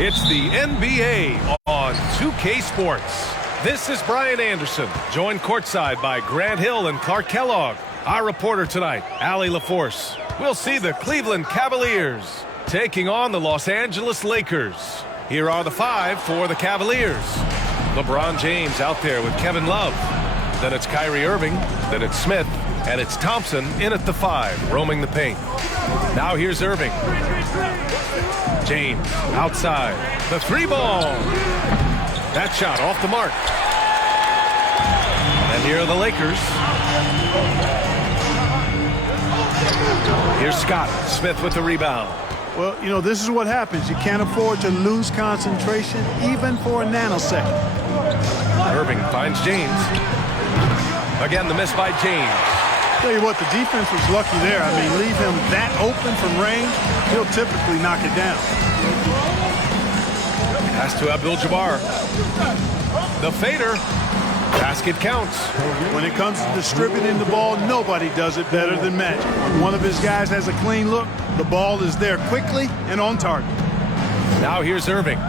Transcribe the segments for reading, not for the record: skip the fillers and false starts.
It's the NBA on 2K Sports. This is Brian Anderson, joined courtside by Grant Hill and Clark Kellogg. Our reporter tonight, Allie LaForce. We'll see the Cleveland Cavaliers taking on the Los Angeles Lakers. Here are the five for the Cavaliers. LeBron James out there with Kevin Love. Then it's Kyrie Irving. Then it's Smith. And it's Thompson in at the five, roaming the paint. Now here's Irving. James outside. The three ball. That shot off the mark. And here are the Lakers. Here's Scott. Smith with the rebound. Well, you know, this is what happens. You can't afford to lose concentration even for a nanosecond. Irving finds James. Again, the miss by James. Tell you what, the defense was lucky there. I mean, leave him that open from range, he'll typically knock it down. Pass to Abdul-Jabbar. The fader. Basket counts. When it comes to distributing the ball, nobody does it better than Magic. When one of his guys has a clean look, the ball is there quickly and on target. Now here's Irving.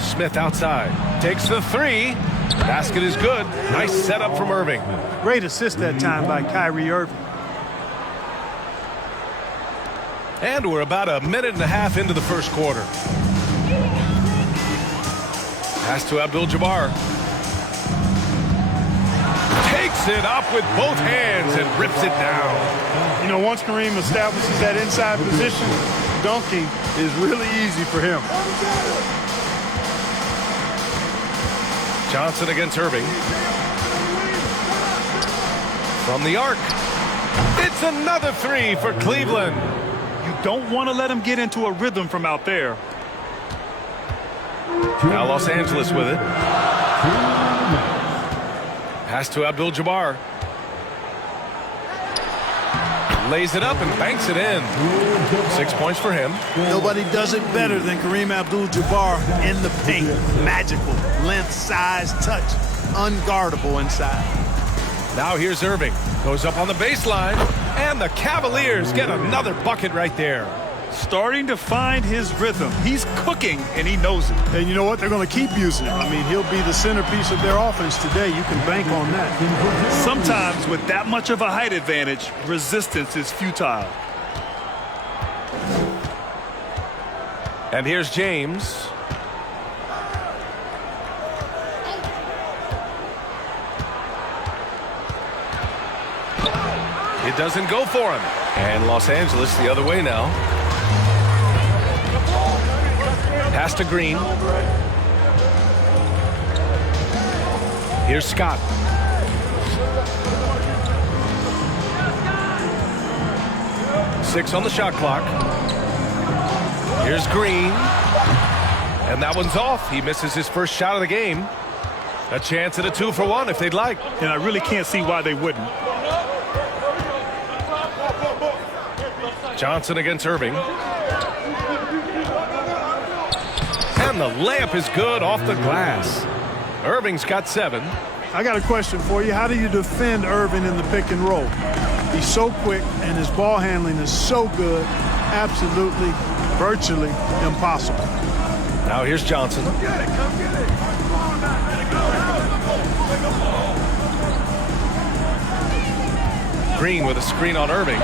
Smith outside. Takes the three. Basket is good. Nice setup from Irving. Great assist that time by Kyrie Irving. And we're about a minute and a half into the first quarter. Pass to Abdul-Jabbar. Takes it up with both hands and rips it down. You know, once Kareem establishes that inside position, dunking is really easy for him. Johnson against Irving. From the arc. It's another three for Cleveland. You don't want to let him get into a rhythm from out there. Now Los Angeles with it. Pass to Abdul-Jabbar. Lays it up and banks it in. 6 points for him. Nobody does it better than Kareem Abdul-Jabbar in the paint. Magical, length, size, touch, unguardable inside. Now here's Irving. Goes up on the baseline. And the Cavaliers get another bucket right there. Starting to find his rhythm. He's cooking, and he knows it. And you know what? They're going to keep using it. I mean, he'll be the centerpiece of their offense today. You can bank on that. Sometimes with that much of a height advantage, resistance is futile. And here's James. It doesn't go for him. And Los Angeles the other way now. Pass to Green. Here's Scott. Six on the shot clock. Here's Green. And that one's off. He misses his first shot of the game. A chance at a 2-for-1 if they'd like. And I really can't see why they wouldn't. Johnson against Irving. And the layup is good off the glass. Irving's got 7. I got a question for you. How do you defend Irving in the pick and roll? He's so quick and his ball handling is so good. Absolutely, virtually impossible. Now here's Johnson. Come get it. Come on now. Green with a screen on Irving.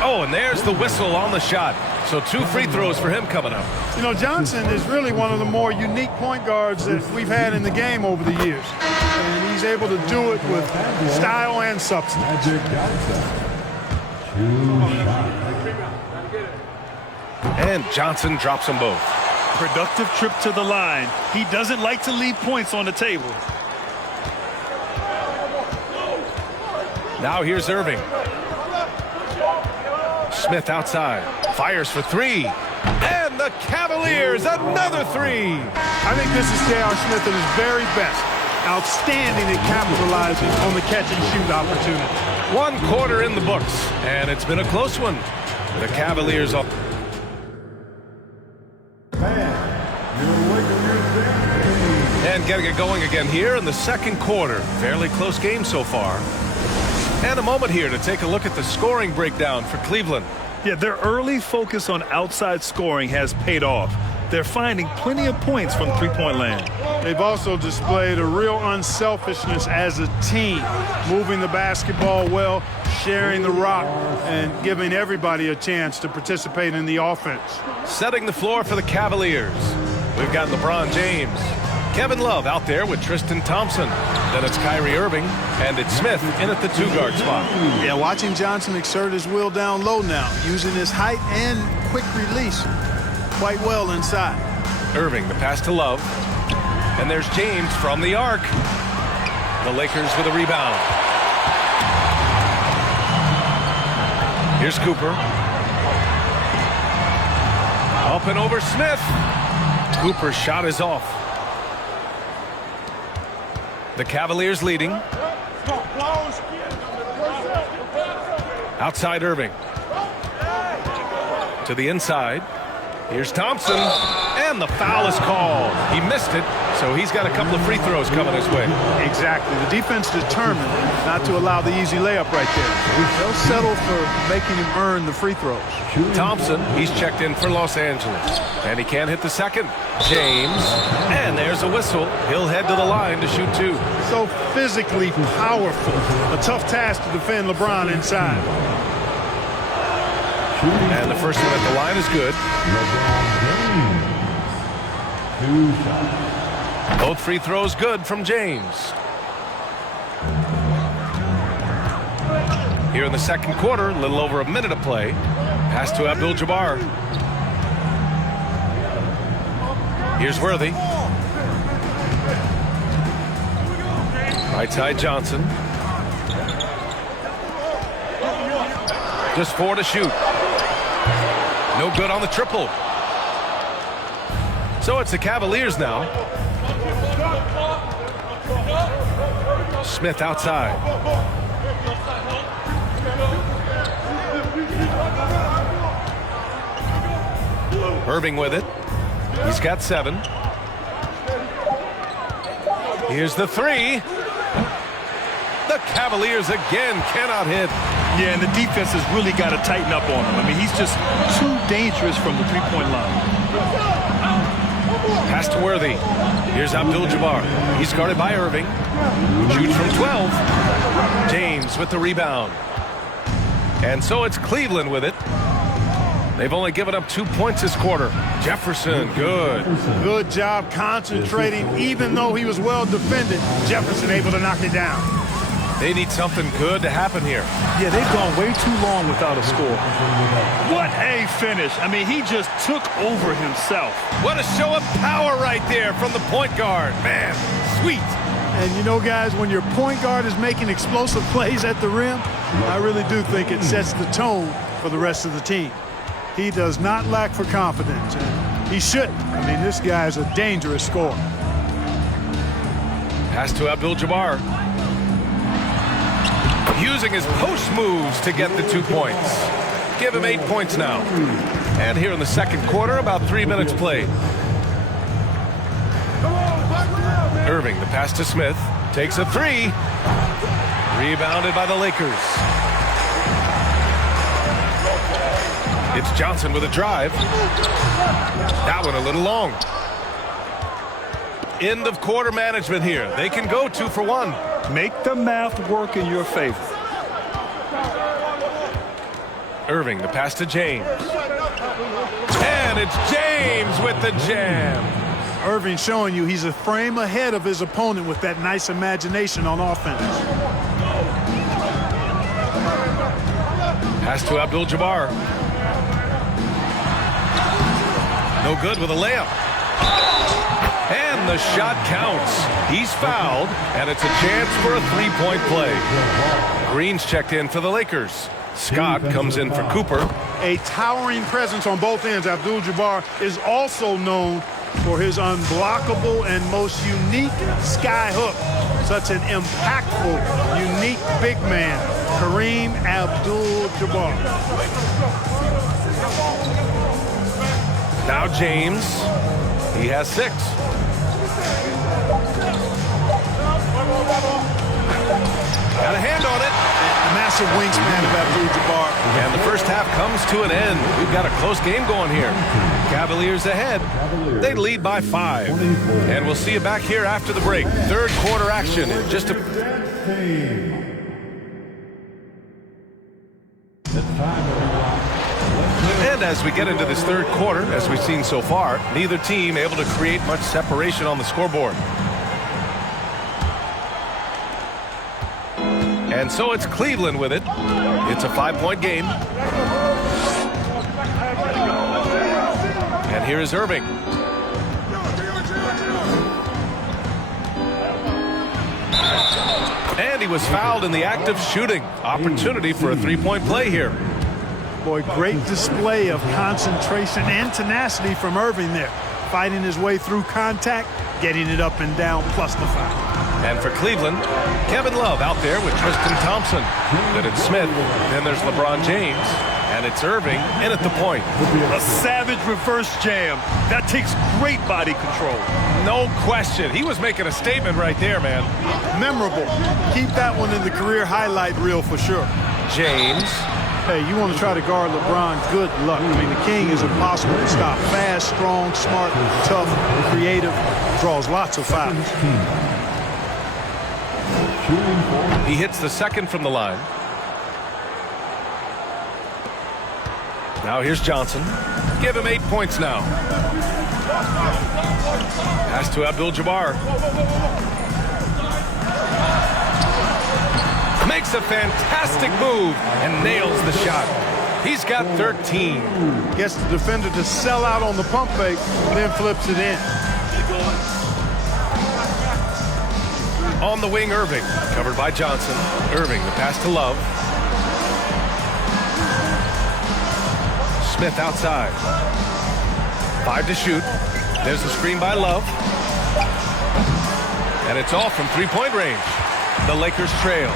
Oh, and there's the whistle on the shot. So 2 free throws for him coming up. You know, Johnson is really one of the more unique point guards that we've had in the game over the years. And he's able to do it with style and substance. And Johnson drops them both. Productive trip to the line. He doesn't like to leave points on the table. Now here's Irving. Smith outside. Fires for 3. And the Cavaliers, another 3. I think this is J.R. Smith at his very best. Outstanding at capitalizing on the catch-and-shoot opportunity. 1 quarter in the books, and it's been a close one. The Cavaliers off. And getting it going again here in the second quarter. Fairly close game so far. And a moment here to take a look at the scoring breakdown for Cleveland. Yeah, their early focus on outside scoring has paid off. They're finding plenty of points from three-point land. They've also displayed a real unselfishness as a team, moving the basketball well, sharing the rock, and giving everybody a chance to participate in the offense. Setting the floor for the Cavaliers. We've got LeBron James. Kevin Love out there with Tristan Thompson. Then it's Kyrie Irving, and it's Smith in at the two-guard spot. Yeah, watching Johnson exert his will down low now, using his height and quick release quite well inside. Irving, the pass to Love. And there's James from the arc. The Lakers with a rebound. Here's Cooper. Up and over Smith. Cooper's shot is off. The Cavaliers leading. Outside Irving. To the inside. Here's Thompson. And the foul is called. He missed it, so he's got a couple of free throws coming his way. Exactly. The defense determined not to allow the easy layup right there. They'll settle for making him earn the free throws. Thompson, he's checked in for Los Angeles. And he can't hit the second. James. And there's a whistle. He'll head to the line to shoot two. So physically powerful. A tough task to defend LeBron inside. And the first one at the line is good. Both free throws good from James. Here in the second quarter, a little over a minute of play. Pass to Abdul-Jabbar. Here's Worthy. Right side Johnson. Just 4 to shoot. No good on the triple. So it's the Cavaliers now. Smith outside. Irving with it. He's got 7. Here's the 3. The Cavaliers again cannot hit. Yeah, and the defense has really got to tighten up on him. I mean, he's just too dangerous from the three-point line. Pass to Worthy. Here's Abdul-Jabbar. He's guarded by Irving. Shoots from 12. James with the rebound. And so it's Cleveland with it. They've only given up 2 points this quarter. Jefferson, good. Good job concentrating. Even though he was well defended, Jefferson able to knock it down. They need something good to happen here. Yeah, they've gone way too long without a score. What a finish. I mean, he just took over himself. What a show of power right there from the point guard. Man, sweet. And you know, guys, when your point guard is making explosive plays at the rim, I really do think it sets the tone for the rest of the team. He does not lack for confidence, and he shouldn't. I mean, this guy's a dangerous scorer. Pass to Abdul-Jabbar. Using his post moves to get the 2 points. Give him 8 points now. And here in the second quarter, about 3 minutes played. Irving, the pass to Smith. Takes a 3. Rebounded by the Lakers. It's Johnson with a drive. That one a little long. End of quarter management here. They can go 2 for 1. Make the math work in your favor. Irving, the pass to James. And it's James with the jam. Irving showing you he's a frame ahead of his opponent with that nice imagination on offense. Pass to Abdul-Jabbar. No good with a layup. And the shot counts. He's fouled, and it's a chance for a 3-point play. Green's checked in for the Lakers. Scott comes in for Cooper. A towering presence on both ends. Abdul-Jabbar is also known for his unblockable and most unique sky hook. Such an impactful, unique big man, Kareem Abdul-Jabbar. Now James. He has 6. Got a hand on it. A massive wingspan of Abdul-Jabbar. And the first half comes to an end. We've got a close game going here. Cavaliers ahead. They lead by 5. And we'll see you back here after the break. Third quarter action in just a... And as we get into this third quarter, as we've seen so far, neither team able to create much separation on the scoreboard. And so it's Cleveland with it. It's a 5-point game. And here is Irving. And he was fouled in the act of shooting. Opportunity for a 3-point play here. Boy, great display of concentration and tenacity from Irving there. Fighting his way through contact, getting it up and down, plus the foul. And for Cleveland, Kevin Love out there with Tristan Thompson. Then it's Smith. Then there's LeBron James. And it's Irving in at the point. A savage reverse jam. That takes great body control. No question. He was making a statement right there, man. Memorable. Keep that one in the career highlight reel for sure. James. Hey, you want to try to guard LeBron, good luck. I mean, the king is impossible to stop. Fast, strong, smart, tough, creative, draws lots of fouls. He hits the second from the line. Now here's Johnson. Give him 8 points now. Pass to Abdul-Jabbar. Makes a fantastic move and nails the shot. He's got 13. Gets the defender to sell out on the pump fake, then flips it in. On the wing, Irving. Covered by Johnson. Irving, the pass to Love. Smith outside. 5 to shoot. There's the screen by Love. And it's off from 3-point range. The Lakers trail.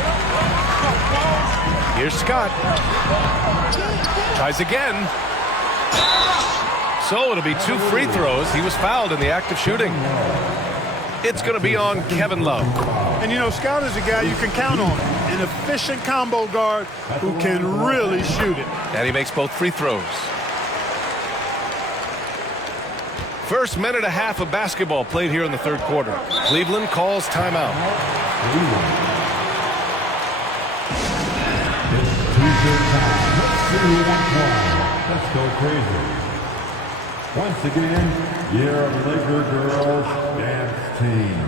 Here's Scott. Tries again. So it'll be 2 free throws. He was fouled in the act of shooting. It's going to be on Kevin Love. And, you know, Scott is a guy you can count on. An efficient combo guard who can really shoot it. And he makes both free throws. First minute and a half of basketball played here in the third quarter. Cleveland calls timeout. Let's go crazy. Once again, your Laker girls dance team.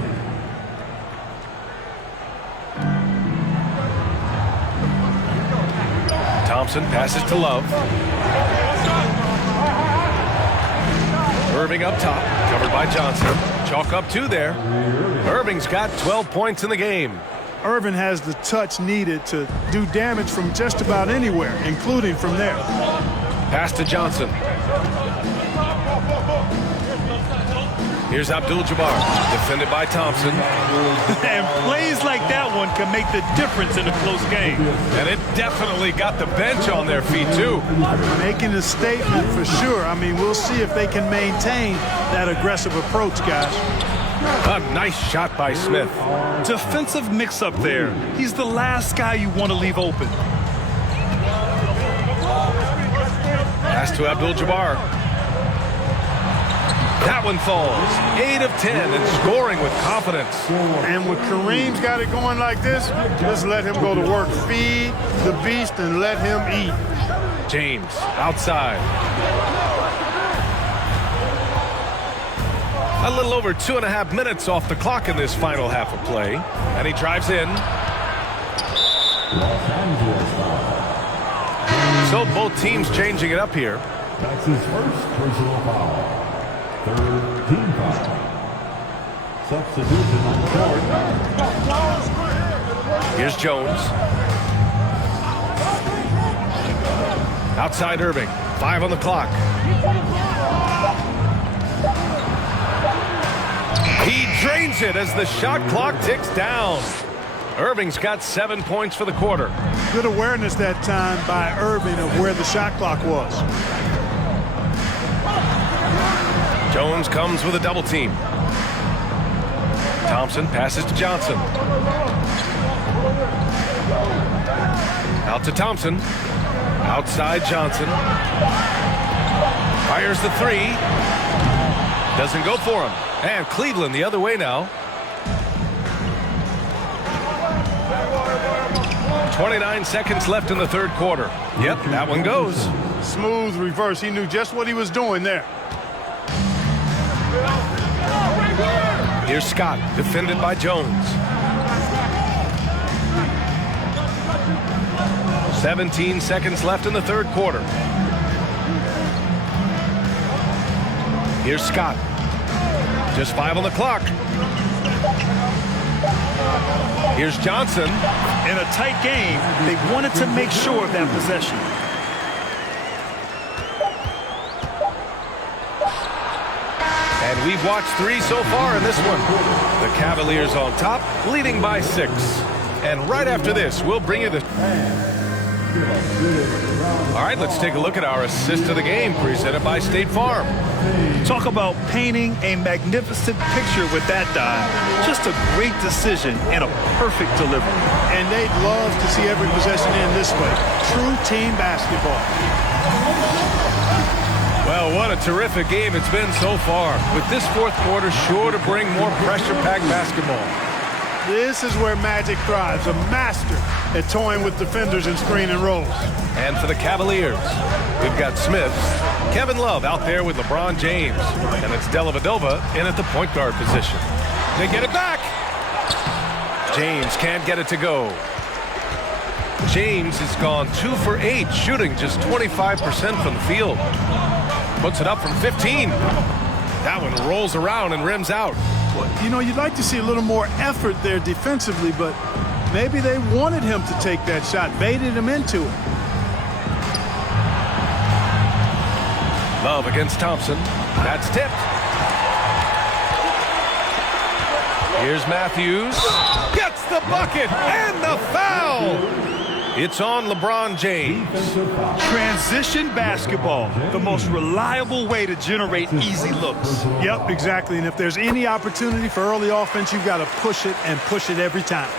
Thompson passes to Love. Irving up top, covered by Johnson. Chalk up 2 there. Irving's got 12 points in the game. Irving has the touch needed to do damage from just about anywhere, including from there. Pass to Johnson. Here's Abdul-Jabbar, defended by Thompson. And plays like that one can make the difference in a close game. And it definitely got the bench on their feet, too. Making a statement for sure. I mean, we'll see if they can maintain that aggressive approach, guys. A nice shot by Smith. Defensive mix-up there. He's the last guy you want to leave open. Pass to Abdul-Jabbar. That one falls. 8 of 10 and scoring with confidence. And when Kareem's got it going like this, just let him go to work. Feed the beast and let him eat. James outside. A little over 2.5 minutes off the clock in this final half of play. And he drives in. So both teams changing it up here. That's his first personal foul. Third team foul. Substitution on the court. Here's Jones. Outside Irving. 5 on the clock. He drains it as the shot clock ticks down. Irving's got 7 points for the quarter. Good awareness that time by Irving of where the shot clock was. Jones comes with a double team. Thompson passes to Johnson. Out to Thompson. Outside Johnson. Fires the three. Doesn't go for him. And Cleveland the other way now. 29 seconds left in the third quarter. Yep, that one goes. Smooth reverse. He knew just what he was doing there. Here's Scott, defended by Jones. 17 seconds left in the third quarter. Here's Scott. Just 5 on the clock. Here's Johnson. In a tight game, they wanted to make sure of that possession. And we've watched 3 so far in this one. The Cavaliers on top, leading by 6. And right after this, we'll bring you the... All right, let's take a look at our assist of the game presented by State Farm. Talk about painting a magnificent picture with that dive. Just a great decision and a perfect delivery. And they'd love to see every possession in this way. True team basketball. Well, what a terrific game it's been so far. With this fourth quarter sure to bring more pressure-packed basketball. This is where Magic thrives, a master at toying with defenders and screen and rolls. And for the Cavaliers, we've got Smith, Kevin Love out there with LeBron James, and it's Dellavedova in at the point guard position. They get it back. James can't get it to go. James has gone 2 for 8, shooting just 25% from the field. Puts it up from 15. That one rolls around and rims out. You know, you'd like to see a little more effort there defensively, but maybe they wanted him to take that shot, baited him into it. Love against Thompson. That's tipped. Here's Matthews. Gets the bucket and the foul. It's on LeBron James. Transition basketball, the most reliable way to generate easy looks. Yep, exactly. And if there's any opportunity for early offense, you've got to push it and push it every time.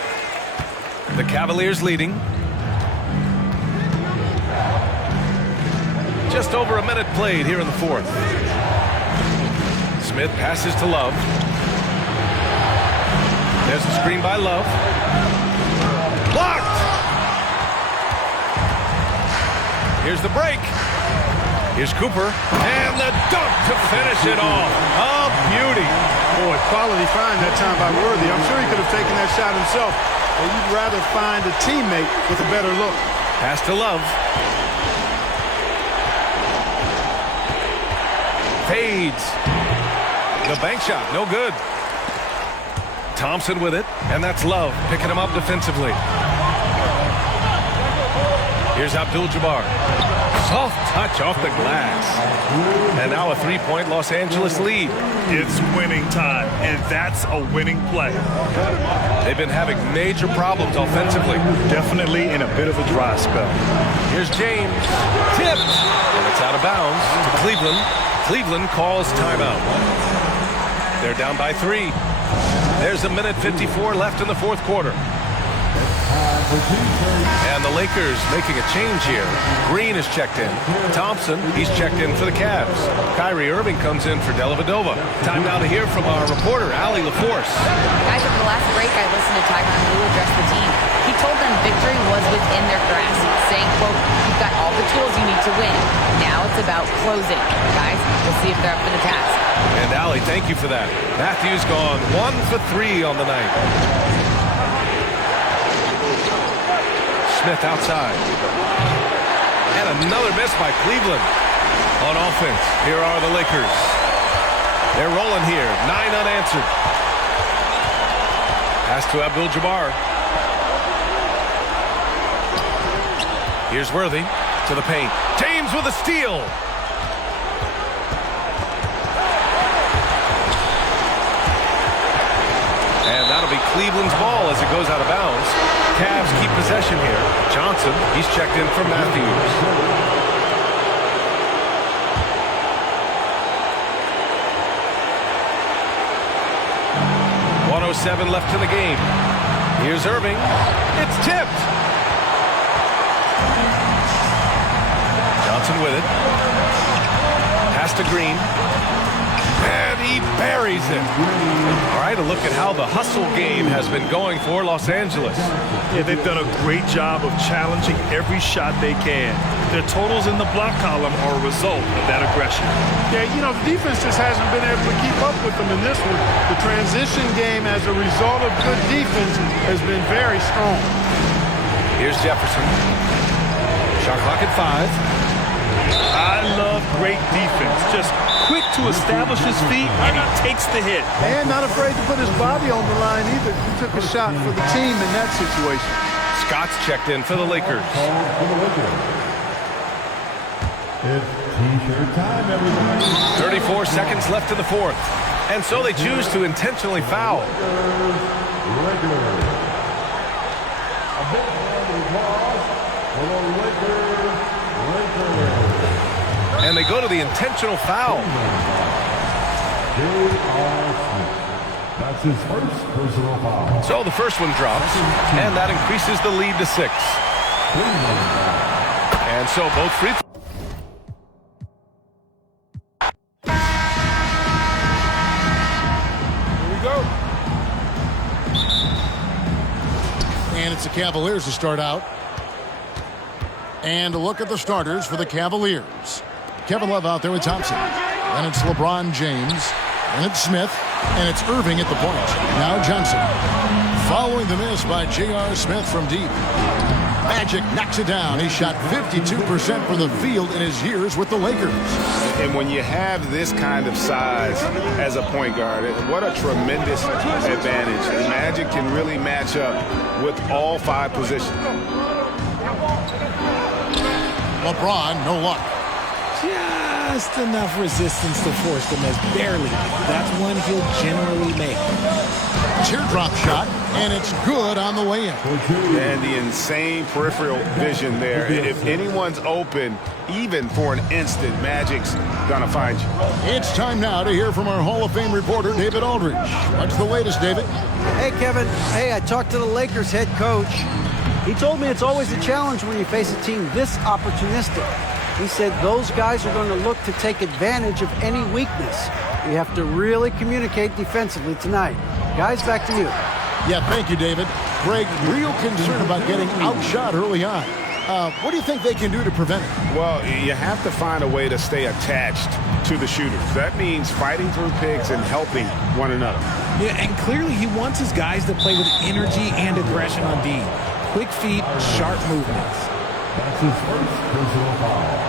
The Cavaliers leading. Just over a minute played here in the fourth. Smith passes to Love. There's a screen by Love. Blocked! Here's the break. Here's Cooper. And the dunk to finish it off. A beauty. Boy, quality find that time by Worthy. I'm sure he could have taken that shot himself, but you'd rather find a teammate with a better look. Pass to Love. Fades. The bank shot, no good. Thompson with it, and that's Love picking him up defensively. Here's Abdul-Jabbar. Soft touch off the glass. And now a 3-point Los Angeles lead. It's winning time, and that's a winning play. They've been having major problems offensively. Definitely in a bit of a dry spell. Here's James. Tipped. And it's out of bounds to Cleveland. Cleveland calls timeout. They're down by 3. There's a minute 54 left in the fourth quarter. And the Lakers making a change here. Green is checked in. Thompson, he's checked in for the Cavs. Kyrie Irving comes in for Dellavedova. Time now to hear from our reporter, Allie LaForce. Guys, over the last break, I listened to Tyronn Lue address the team. He told them victory was within their grasp, saying, quote, "You've got all the tools you need to win. Now it's about closing." Guys, we'll see if they're up for the task. And Allie, thank you for that. Matthews gone 1 for 3 on the night. Smith outside. And another miss by Cleveland. On offense, here are the Lakers. They're rolling here, 9 unanswered. Pass to Abdul-Jabbar. Here's Worthy to the paint. James with a steal. And that'll be Cleveland's ball as it goes out of bounds. Cavs keep possession here. Johnson, he's checked in for Matthews. .107 left in the game. Here's Irving. It's tipped. Johnson with it. Pass to Green. And he buries it. All right, a look at how the hustle game has been going for Los Angeles. Yeah, they've done a great job of challenging every shot they can. Their totals in the block column are a result of that aggression. Yeah, you know, the defense just hasn't been able to keep up with them in this one. The transition game as a result of good defense has been very strong. Here's Jefferson. Shot clock at 5. I love great defense. Just quick to establish his feet, and he takes the hit. And not afraid to put his body on the line either. He took a shot for the team in that situation. Scott's checked in for the Lakers. It's T-shirt time, everybody. 34 seconds left in the fourth. And so they choose to intentionally foul. Lakers. A big round of applause for the Lakers. And they go to the intentional foul. That's his first personal foul. So the first one drops, and that increases the lead to 6. And so both free throws. And it's the Cavaliers to start out. And a look at the starters for the Cavaliers. Kevin Love out there with Thompson. And it's LeBron James. And it's Smith. And it's Irving at the point. Now Johnson. Following the miss by J.R. Smith from deep. Magic knocks it down. He shot 52% from the field in his years with the Lakers. And when you have this kind of size as a point guard, what a tremendous advantage. The Magic can really match up with all 5 positions. LeBron, no luck. Just enough resistance to force the miss. Barely. That's one he'll generally make. Teardrop shot, and it's good on the way in. And the insane peripheral vision there. If anyone's open, even for an instant, Magic's gonna find you. It's time now to hear from our Hall of Fame reporter, David Aldridge. What's the latest, David? Hey, Kevin. Hey, I talked to the Lakers head coach. He told me it's always a challenge when you face a team this opportunistic. He said those guys are going to look to take advantage of any weakness. We have to really communicate defensively tonight. Guys, back to you. Yeah, thank you, David. Greg, real concern about getting outshot early on. What do you think they can do to prevent it? Well, you have to find a way to stay attached to the shooters. That means fighting through picks and helping one another. Yeah, and clearly he wants his guys to play with energy and aggression on D. Quick feet, sharp movements. That's his first personal foul.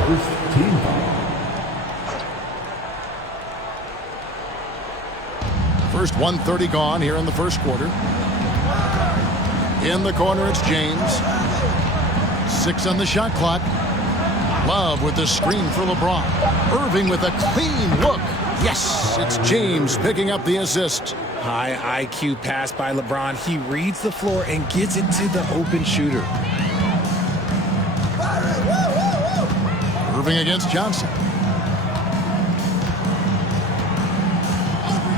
First team foul. First 1:30 gone here in the first quarter. In the corner, it's James. 6 on the shot clock. Love with the screen for LeBron. Irving with a clean look. Yes, it's James picking up the assist. High IQ pass by LeBron. He reads the floor and gets it to the open shooter. Irving against Johnson.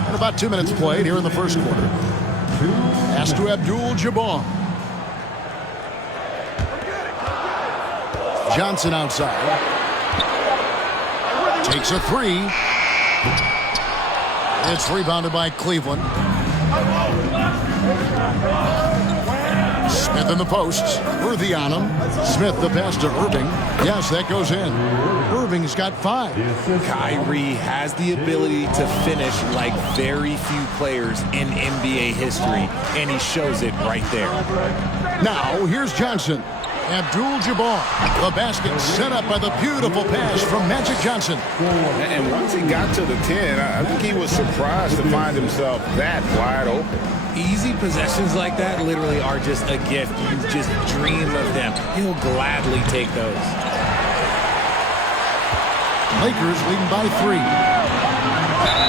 And about 2 minutes played here in the first quarter. Pass to Abdul-Jabbar. Johnson outside. Takes a 3. It's rebounded by Cleveland. Smith in the post. Worthy on him. Smith the pass to Irving. Yes, that goes in. Irving's got 5. Kyrie has the ability to finish like very few players in NBA history, and he shows it right there. Now, here's Johnson. Abdul-Jabbar. The basket set up by the beautiful pass from Magic Johnson. And once he got to the 10, I think he was surprised to find himself that wide open. Easy possessions like that literally are just a gift. You just dream of them. He'll gladly take those. Lakers leading by 3.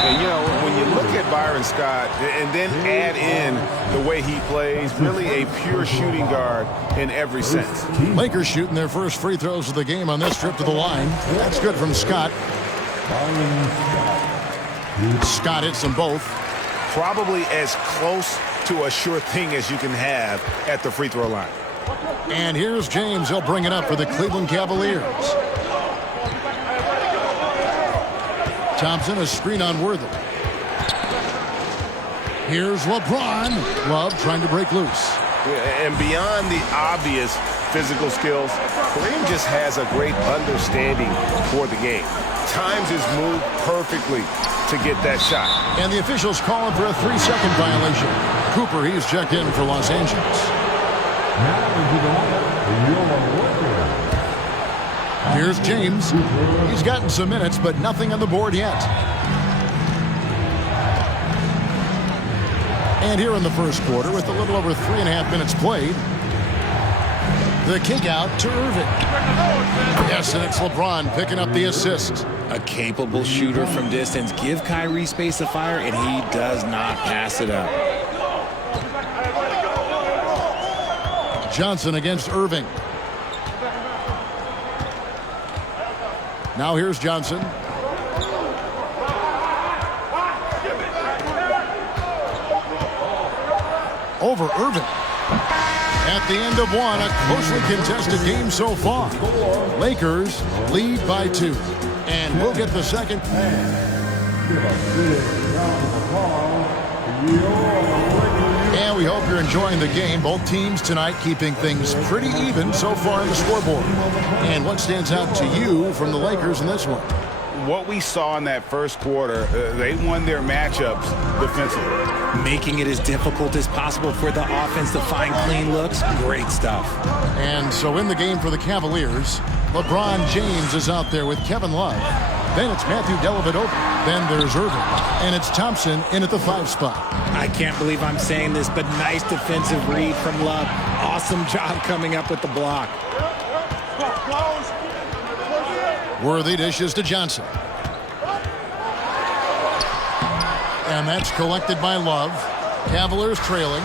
And, you know, when you look at Byron Scott and then add in the way he plays, really a pure shooting guard in every sense. Lakers shooting their first free throws of the game on this trip to the line. That's good from Scott. Scott hits them both. Probably as close to a sure thing as you can have at the free throw line. And here's James. He'll bring it up for the Cleveland Cavaliers. Thompson, a screen on Worthy. Here's LeBron. Love trying to break loose. And beyond the obvious physical skills, Kareem just has a great understanding for the game. Times his move perfectly to get that shot. And the officials call him for a 3-second violation. Cooper, he's checked in for Los Angeles. Here's James. He's gotten some minutes, but nothing on the board yet. And here in the first quarter, with a little over 3.5 minutes played, the kick out to Irving. Yes, and it's LeBron picking up the assist. A capable shooter from distance. Give Kyrie space to fire, and he does not pass it up. Johnson against Irving. Now here's Johnson. Over Irving. At the end of one, a closely contested game so far. Lakers lead by 2. And we'll get the second. And we hope you're enjoying the game. Both teams tonight keeping things pretty even so far on the scoreboard. And what stands out to you from the Lakers in this one? What we saw in that first quarter, they won their matchups defensively. Making it as difficult as possible for the offense to find clean looks. Great stuff. And so in the game for the Cavaliers, LeBron James is out there with Kevin Love. Then it's Matthew Dellavedova. Then there's Irving. And it's Thompson in at the 5 spot. I can't believe I'm saying this, but nice defensive read from Love. Awesome job coming up with the block. Worthy dishes to Johnson. And that's collected by Love. Cavaliers trailing.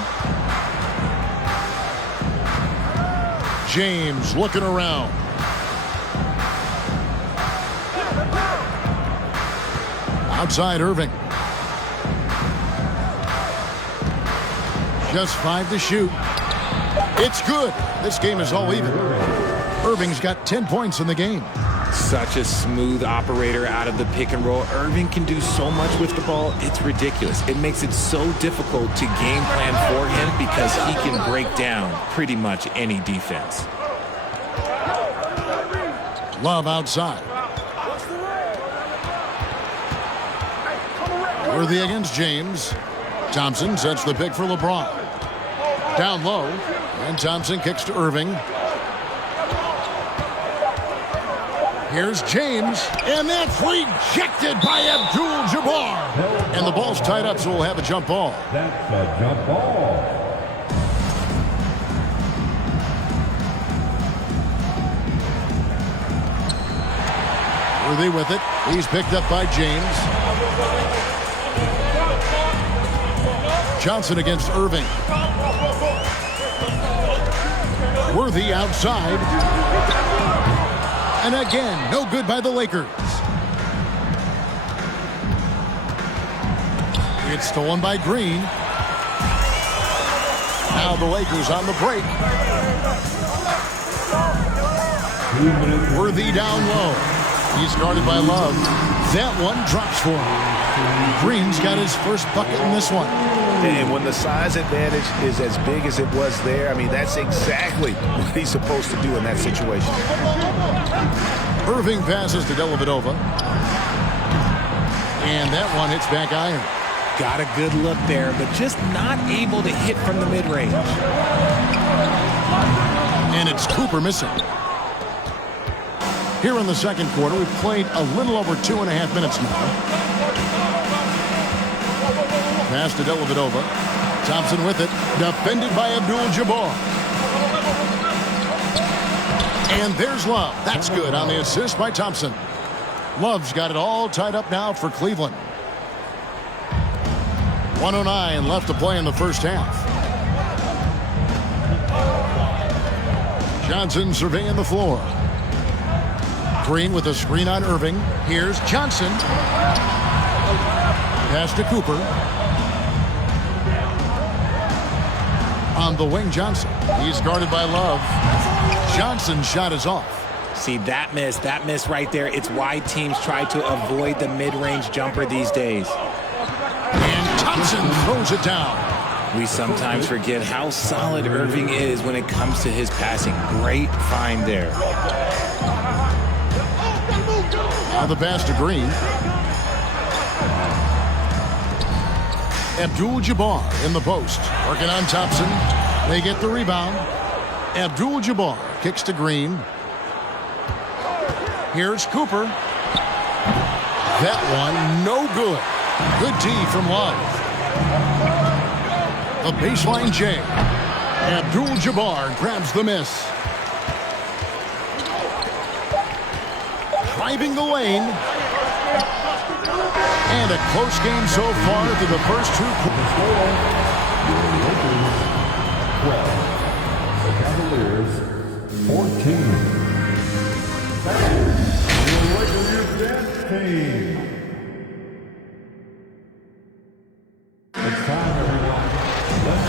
James looking around. Outside Irving. Just 5 to shoot. It's good. This game is all even. Irving's got 10 points in the game. Such a smooth operator out of the pick and roll. Irving can do so much with the ball, it's ridiculous. It makes it so difficult to game plan for him because he can break down pretty much any defense. Love outside. Worthy against James. Thompson sets the pick for LeBron. Down low, and Thompson kicks to Irving. Here's James, and that's rejected by Abdul-Jabbar. And the ball's tied up, so we'll have a jump ball. That's a jump ball. Worthy with it. He's picked up by James. Johnson against Irving. Worthy outside. And again, no good by the Lakers. It's stolen by Green. Now the Lakers on the break. Worthy down low. He's guarded by Love. That one drops for him. Green's got his first bucket in this one. And when the size advantage is as big as it was there, I mean, that's exactly what he's supposed to do in that situation. Irving passes to Dellavedova. And that one hits back iron. Got a good look there, but just not able to hit from the mid-range. And it's Cooper missing. Here in the second quarter, we've played a little over 2.5 minutes now. Pass to Dellavedova. Thompson with it. Defended by Abdul-Jabbar. And there's Love. That's good on the assist by Thompson. Love's got it all tied up now for Cleveland. 1:09 left to play in the first half. Johnson surveying the floor. Green with a screen on Irving. Here's Johnson. Pass to Cooper. On the wing, Johnson. He's guarded by Love. Johnson's shot is off. See, that miss right there, it's why teams try to avoid the mid-range jumper these days. And Thompson throws it down. We sometimes forget how solid Irving is when it comes to his passing. Great find there. Now the pass to Green. Abdul-Jabbar in the post. Working on Thompson. They get the rebound. Abdul-Jabbar kicks to Green. Here's Cooper. That one, no good. Good D from Love. The baseline J. Abdul-Jabbar grabs the miss. Driving the lane. And a close game so far through the first 2 quarters. 12. The Cavaliers, 14.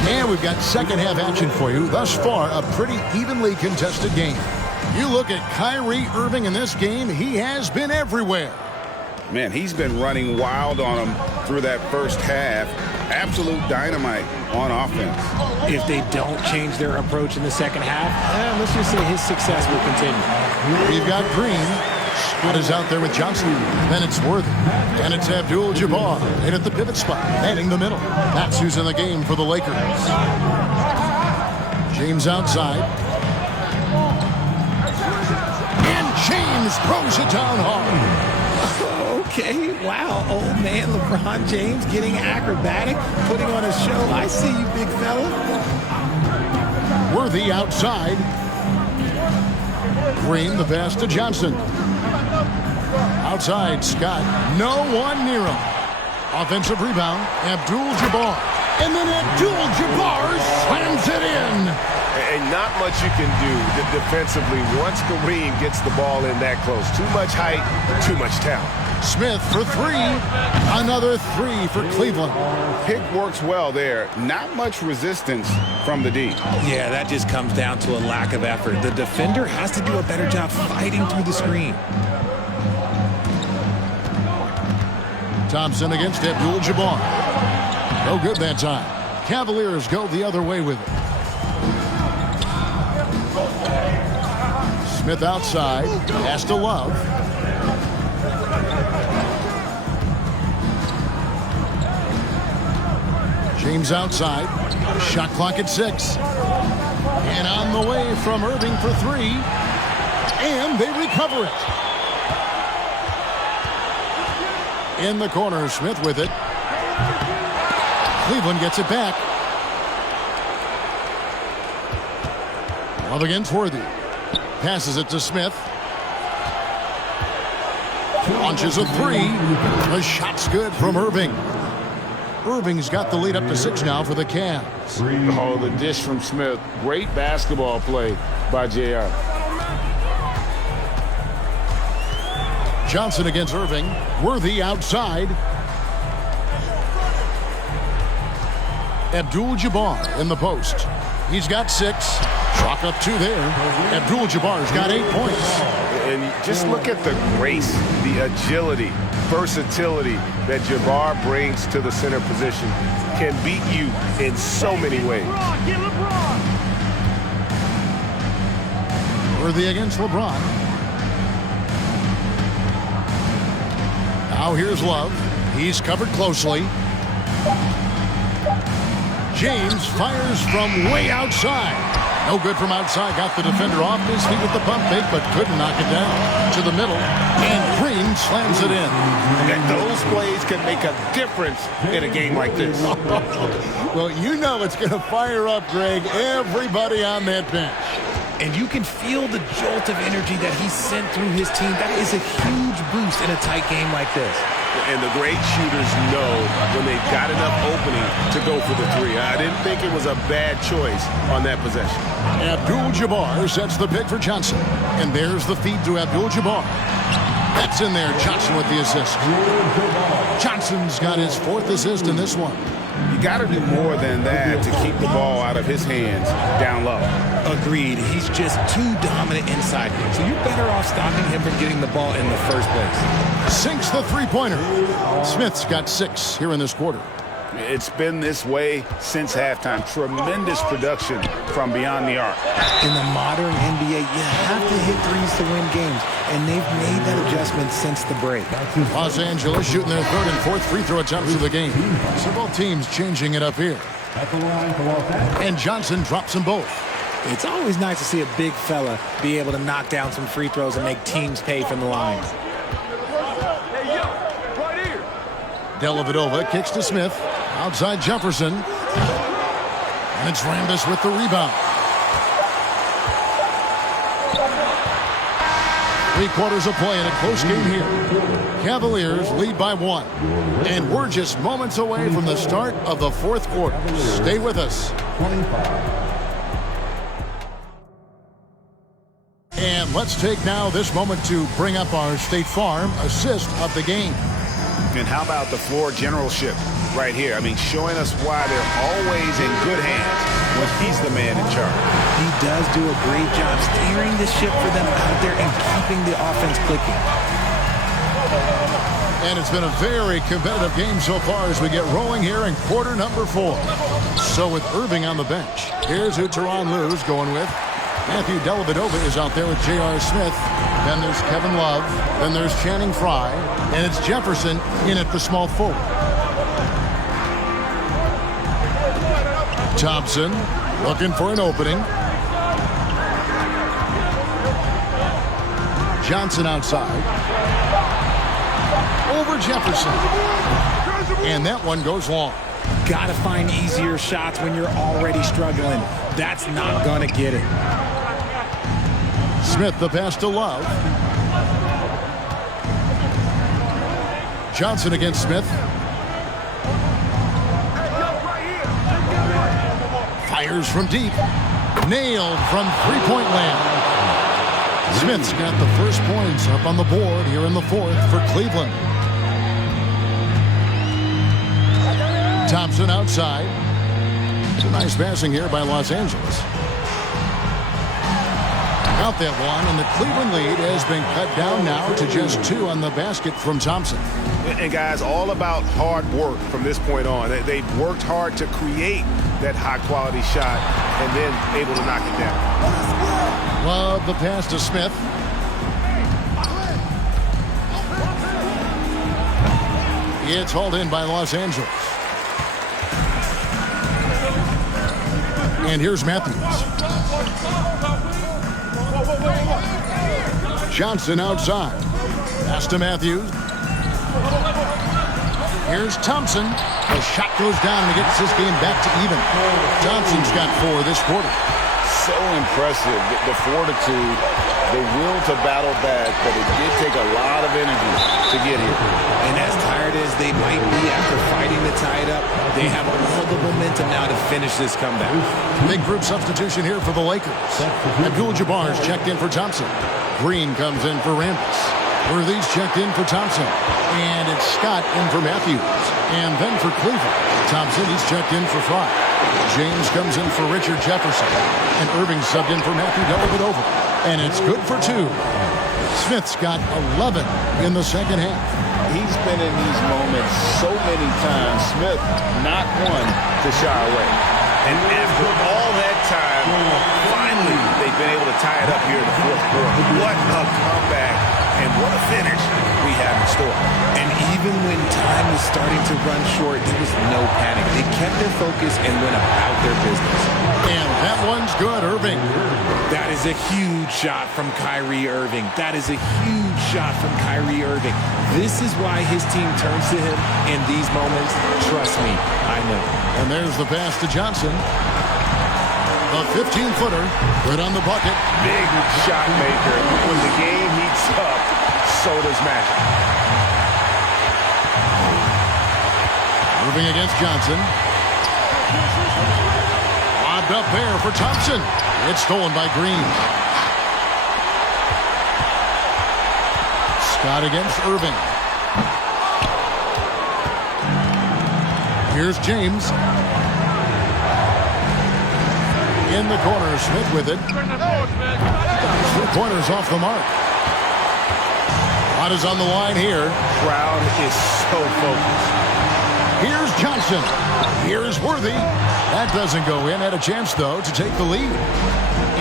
And we've got second half action for you. Thus far, a pretty evenly contested game. You look at Kyrie Irving in this game, he has been everywhere. Man, he's been running wild on him through that first half. Absolute dynamite on offense. If they don't change their approach in the second half, let's just say his success will continue. We've got Green. Scott is out there with Johnson. Then it's Worthy. And it's Abdul-Jabbar in at the pivot spot, manning the middle. That's who's in the game for the Lakers. James outside. And James throws it down hard. Okay, wow, old man LeBron James getting acrobatic, putting on a show. I see you, big fella. Worthy outside. Green, the pass to Johnson. Outside, Scott. No one near him. Offensive rebound, Abdul-Jabbar. And then Abdul-Jabbar slams it in. And not much you can do defensively once Kareem gets the ball in that close. Too much height, too much talent. Smith for 3. Another 3 for Cleveland. Pick works well there. Not much resistance from the D. Yeah, that just comes down to a lack of effort. The defender has to do a better job fighting through the screen. Thompson against Abdul-Jabbar. No good that time. Cavaliers go the other way with it. Smith outside. Pass to Love. James outside. Shot clock at 6. And on the way from Irving for 3. And they recover it. In the corner, Smith with it. Cleveland gets it back. Love against Worthy. Passes it to Smith. Launches a 3. The shot's good from Irving. Irving's got the lead up to 6 now for the Cavs. Oh, the dish from Smith. Great basketball play by JR. Johnson against Irving. Worthy outside. Abdul-Jabbar in the post. He's got 6. Chalk up 2 there. Abdul-Jabbar's got 8 points. And just look at the grace, the agility, versatility that Jabbar brings to the center position. Can beat you in so many ways. Worthy against LeBron. Now here's Love. He's covered closely. James fires from way outside. No good from outside. Got the defender off his feet with the pump fake, but couldn't knock it down. To the middle. And Green slams it in. And those plays can make a difference in a game like this. Well, you know it's going to fire up, Greg, everybody on that bench. And you can feel the jolt of energy that he sent through his team. That is a huge boost in a tight game like this. And the great shooters know when they've got enough opening to go for the 3. I didn't think it was a bad choice on that possession. Abdul-Jabbar sets the pick for Johnson. And there's the feed to Abdul-Jabbar. That's in there. Johnson with the assist. Johnson's got his 4th assist in this one. You got to do more than that to keep the ball out of his hands down low. Agreed. He's just too dominant inside. So you're better off stopping him from getting the ball in the first place. Sinks the three-pointer. Smith's got 6 here in this quarter. It's been this way since halftime. Tremendous production from beyond the arc. In the modern NBA, you have to hit threes to win games, and they've made that adjustment since the break. Los Angeles shooting their 3rd and 4th free throw attempts of the game. So both teams changing it up here. And Johnson drops them both. It's always nice to see a big fella be able to knock down some free throws and make teams pay from the line. Dellavedova kicks to Smith. Outside Jefferson. And it's Rambis with the rebound. 3 quarters of play in a close game here. Cavaliers lead by 1. And we're just moments away from the start of the 4th quarter. Stay with us. And let's take now this moment to bring up our State Farm assist of the game. And how about the floor generalship right here? I mean, showing us why they're always in good hands when he's the man in charge. He does do a great job steering the ship for them out there and keeping the offense clicking. And it's been a very competitive game so far as we get rolling here in quarter number 4. So with Irving on the bench, here's who Tyronn Lue's going with. Matthew Dellavedova is out there with J.R. Smith. Then there's Kevin Love. Then there's Channing Frye. And it's Jefferson in at the small forward. Thompson looking for an opening. Johnson outside. Over Jefferson. And that one goes long. Gotta find easier shots when you're already struggling. That's not gonna get it. Smith the pass to Love. Johnson against Smith. Fires from deep. Nailed from three-point land. Smith's got the first points up on the board here in the 4th for Cleveland. Thompson outside. It's a nice passing here by Los Angeles. Out that one, and the Cleveland lead has been cut down now to just 2 on the basket from Thompson. And guys, all about hard work from this point on. They've worked hard to create that high-quality shot and then able to knock it down. Love the pass to Smith. It's hauled in by Los Angeles. And here's Matthews. Johnson outside. Pass to Matthews. Here's Thompson. The shot goes down and he gets this game back to even. Johnson's got 4 this quarter. So impressive, the fortitude, the will to battle back, but it did take a lot of energy to get here. And as tired as they might be after fighting to tie it up, they have all the momentum now to finish this comeback. Big group substitution here for the Lakers. Abdul-Jabbar's checked in for Thompson. Green comes in for Rambis. Worthy's checked in for Thompson. And it's Scott in for Matthews. And then for Cleveland, Thompson, he's checked in for Frye. James comes in for Richard Jefferson. And Irving subbed in for Matthew Dellavedova. And it's good for 2. Smith's got 11 in the second half. He's been in these moments so many times. Smith, not one to shy away. And after all that time, finally, they've been able to tie it up here in the 4th quarter. What a comeback and what a finish we have in store. And even when time was starting to run short, there was no panic. They kept their focus and went about their business. And that one's good, Irving. That is a huge shot from Kyrie Irving. That is a huge shot from Kyrie Irving. This is why his team turns to him in these moments. Trust me, I know. And there's the pass to Johnson. A 15-footer right on the bucket. Big shot maker. When the game heats up, so does Magic. Moving against Johnson. Lobbed up there for Thompson. It's stolen by Green. Scott against Irving. Here's James. In the corner, Smith with it. 3-pointers off the mark. Shot is on the line here. Crowd is so focused. Here's Johnson. Here's Worthy. That doesn't go in. Had a chance, though, to take the lead.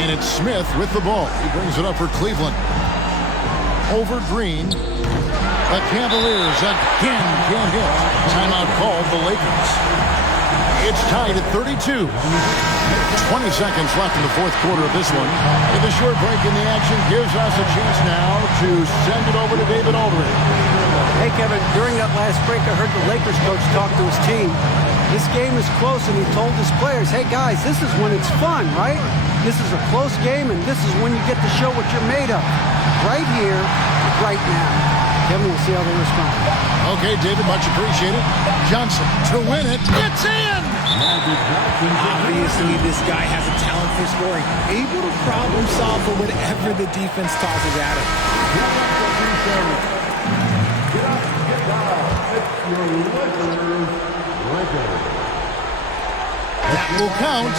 And it's Smith with the ball. He brings it up for Cleveland. Over Green. The Cavaliers again can't hit. Timeout called the Lakers. It's tied at 32. 20 seconds left in the fourth quarter of this one. And the short break in the action gives us a chance now to send it over to David Aldridge. Hey, Kevin, during that last break, I heard the Lakers coach talk to his team. This game is close, and he told his players, hey, guys, this is when it's fun, right? This is a close game, and this is when you get to show what you're made of. Right here, right now. Kevin, we'll see how they respond. Okay, David, much appreciated. Johnson to win it. It's in! Obviously, this guy has a talent for scoring. Able to problem solve for whatever the defense tosses at him. That will count.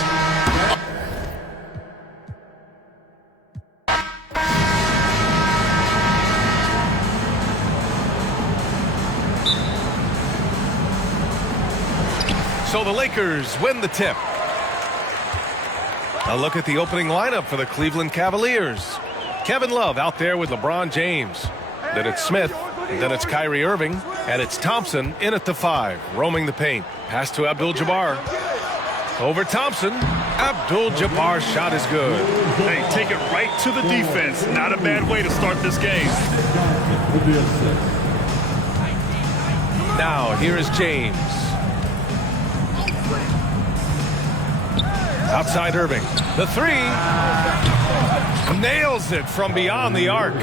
So the Lakers win the tip. A look at the opening lineup for the Cleveland Cavaliers. Kevin Love out there with LeBron James. Then it's Smith. Then it's Kyrie Irving. And it's Thompson in at the 5, roaming the paint. Pass to Abdul-Jabbar. Over Thompson. Abdul-Jabbar's shot is good. Hey, take it right to the defense. Not a bad way to start this game. Now, here is James. Outside Irving. The 3. Nails it from beyond the arc.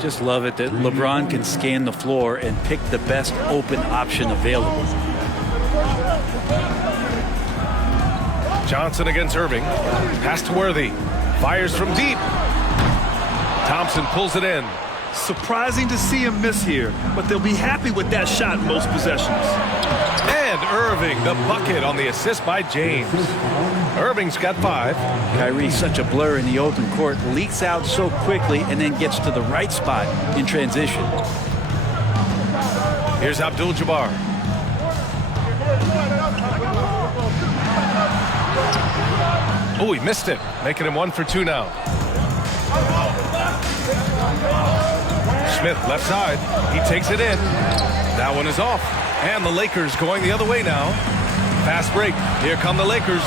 Just love it that LeBron can scan the floor and pick the best open option available. Johnson against Irving. Pass to Worthy. Fires from deep. Thompson pulls it in. Surprising to see him miss here, but they'll be happy with that shot in most possessions. And Irving, the bucket on the assist by James. Irving's got 5. Kyrie's such a blur in the open court, leaks out so quickly and then gets to the right spot in transition. Here's Abdul-Jabbar. Oh, he missed it, making him 1 for 2 now. Smith left side. He takes it in. That one is off. And the Lakers going the other way now. Fast break. Here come the Lakers.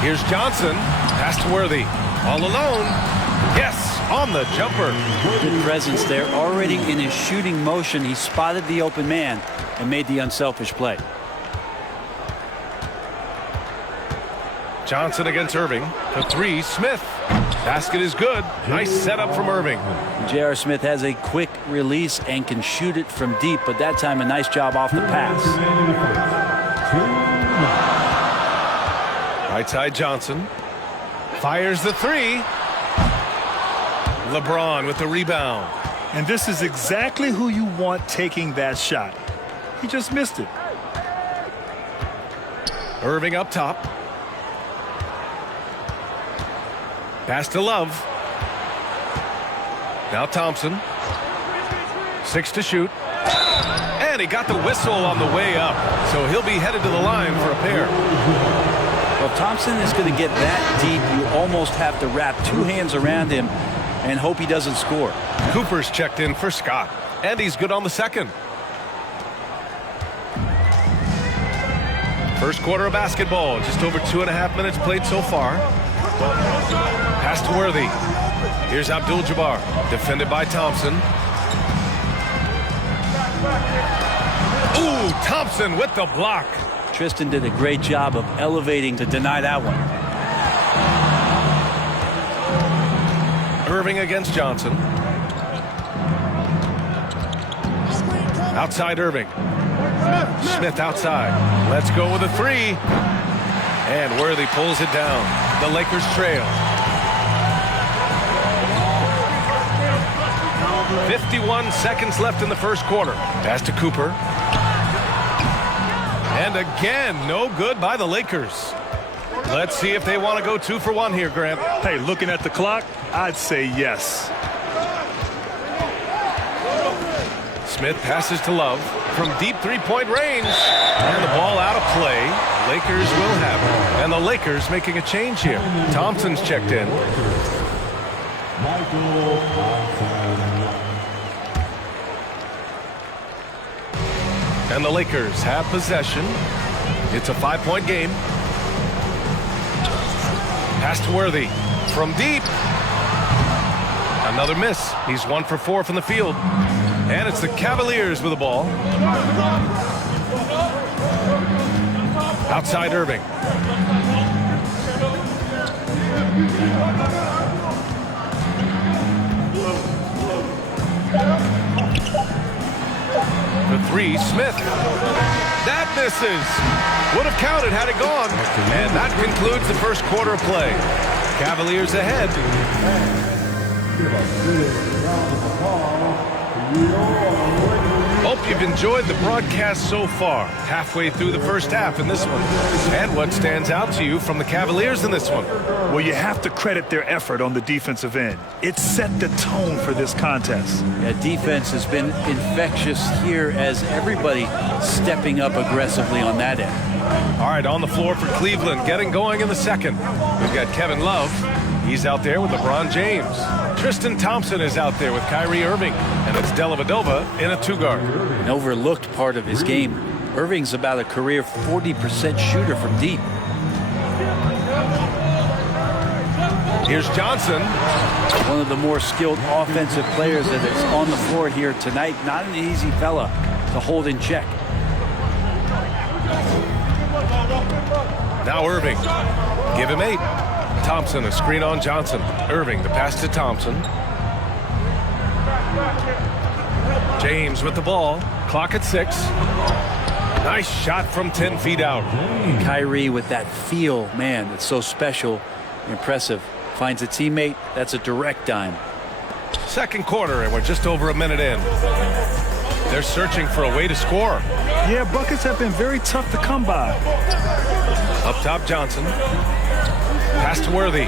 Here's Johnson. Pass to Worthy. All alone. Yes, on the jumper. Good presence there. Already in his shooting motion, he spotted the open man and made the unselfish play. Johnson against Irving. The 3, Smith. Basket is good. Nice setup from Irving. J.R. Smith has a quick release and can shoot it from deep, but that time a nice job off the pass. Right side Johnson. Fires the 3. LeBron with the rebound. And this is exactly who you want taking that shot. He just missed it. Irving up top. Pass to Love. Now Thompson. 6 to shoot. And he got the whistle on the way up. So he'll be headed to the line for a pair. Well, if Thompson is going to get that deep, you almost have to wrap 2 hands around him and hope he doesn't score. Cooper's checked in for Scott. And he's good on the second. First quarter of basketball. Just over 2.5 minutes played so far. Pass to Worthy. Here's Abdul-Jabbar. Defended by Thompson. Ooh, Thompson with the block. Tristan did a great job of elevating to deny that one. Irving against Johnson. Outside Irving. Smith outside. Let's go with a 3. And Worthy pulls it down. The Lakers trail. 51 seconds left in the first quarter. Pass to Cooper. And again, no good by the Lakers. Let's see if they want to go 2 for 1 here, Grant. Hey, looking at the clock, I'd say yes. Smith passes to Love from deep three-point range. And the ball out of play. Lakers will have it. And the Lakers making a change here. Thompson's checked in. And the Lakers have possession. It's a 5-point game. Pass to Worthy from deep. Another miss. He's 1 for 4 from the field. And it's the Cavaliers with the ball. Outside Irving. For 3, Smith. That misses. Would have counted had it gone. And that concludes the first quarter of play. Cavaliers ahead. Hope you've enjoyed the broadcast so far. Halfway through the first half in this one. And what stands out to you from the Cavaliers in this one? Well, you have to credit their effort on the defensive end. It set the tone for this contest. Yeah, defense has been infectious here as everybody stepping up aggressively on that end. All right, on the floor for Cleveland, getting going in the second. We've got Kevin Love. He's out there with LeBron James. Tristan Thompson is out there with Kyrie Irving. And it's Dellavedova in a 2-guard. An overlooked part of his game. Irving's about a career 40% shooter from deep. Here's Johnson. One of the more skilled offensive players that is on the floor here tonight. Not an easy fella to hold in check. Now Irving. Give him 8. Thompson, a screen on Johnson. Irving, the pass to Thompson. James with the ball. Clock at 6. Nice shot from 10 feet out. Kyrie with that feel, man, it's so special, impressive. Finds a teammate, that's a direct dime. Second quarter, and we're just over a minute in. They're searching for a way to score. Yeah, buckets have been very tough to come by. Up top, Johnson. Pass to Worthy.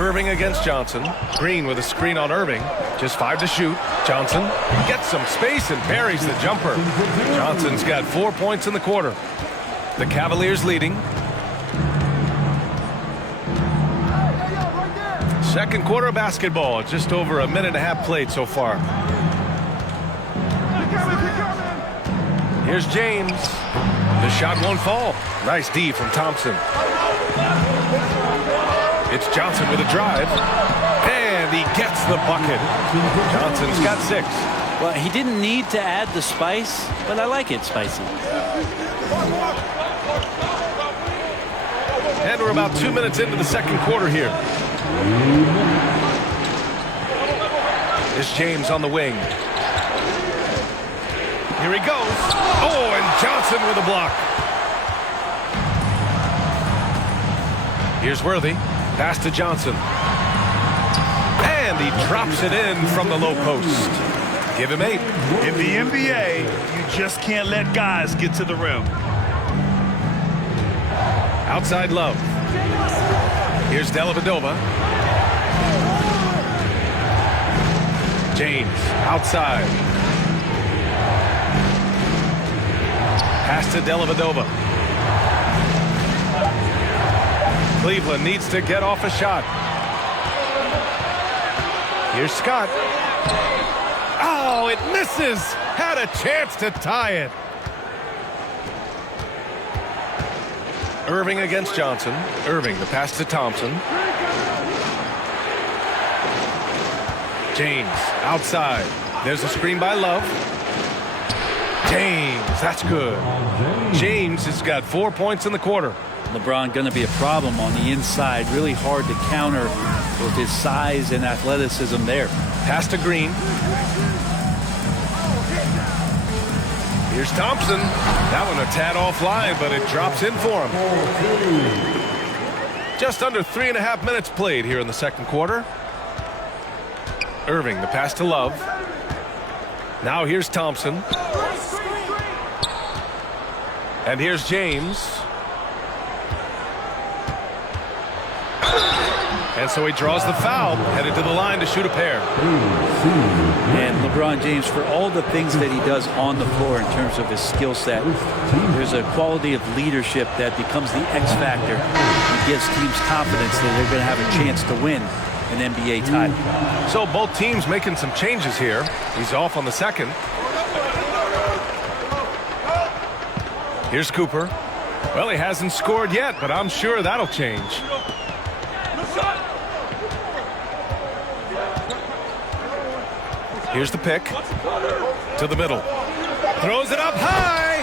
Irving against Johnson. Green with a screen on Irving. Just 5 to shoot. Johnson gets some space and buries the jumper. Johnson's got 4 points in the quarter. The Cavaliers leading. Second quarter of basketball. Just over a minute and a half played so far. Here's James. The shot won't fall. Nice D from Thompson. It's Johnson with a drive. And he gets the bucket. Johnson's got 6. Well, he didn't need to add the spice, but I like it spicy. And we're about 2 minutes into the second quarter here. It's James on the wing. Here he goes. Oh, and Johnson with a block. Here's Worthy. Pass to Johnson. And he drops it in from the low post. Give him 8. In the NBA, you just can't let guys get to the rim. Outside Love. Here's Dellavedova. James outside. Pass to Dellavedova. Cleveland needs to get off a shot. Here's Scott. Oh, it misses. Had a chance to tie it. Irving against Johnson. Irving, the pass to Thompson. James outside. There's a screen by Love. James, that's good. James has got 4 points in the quarter. LeBron going to be a problem on the inside. Really hard to counter with his size and athleticism there. Pass to Green. Here's Thompson. That one a tad offline, but it drops in for him. Just under 3.5 minutes played here in the second quarter. Irving, the pass to Love. Now here's Thompson. And here's James. And so he draws the foul, headed to the line to shoot a pair. And LeBron James, for all the things that he does on the floor in terms of his skill set, there's a quality of leadership that becomes the X factor. It gives teams confidence that they're going to have a chance to win an NBA title. So both teams making some changes here. He's off on the second. Here's Cooper. Well, he hasn't scored yet, but I'm sure that'll change. Here's the pick. To the middle. Throws it up high.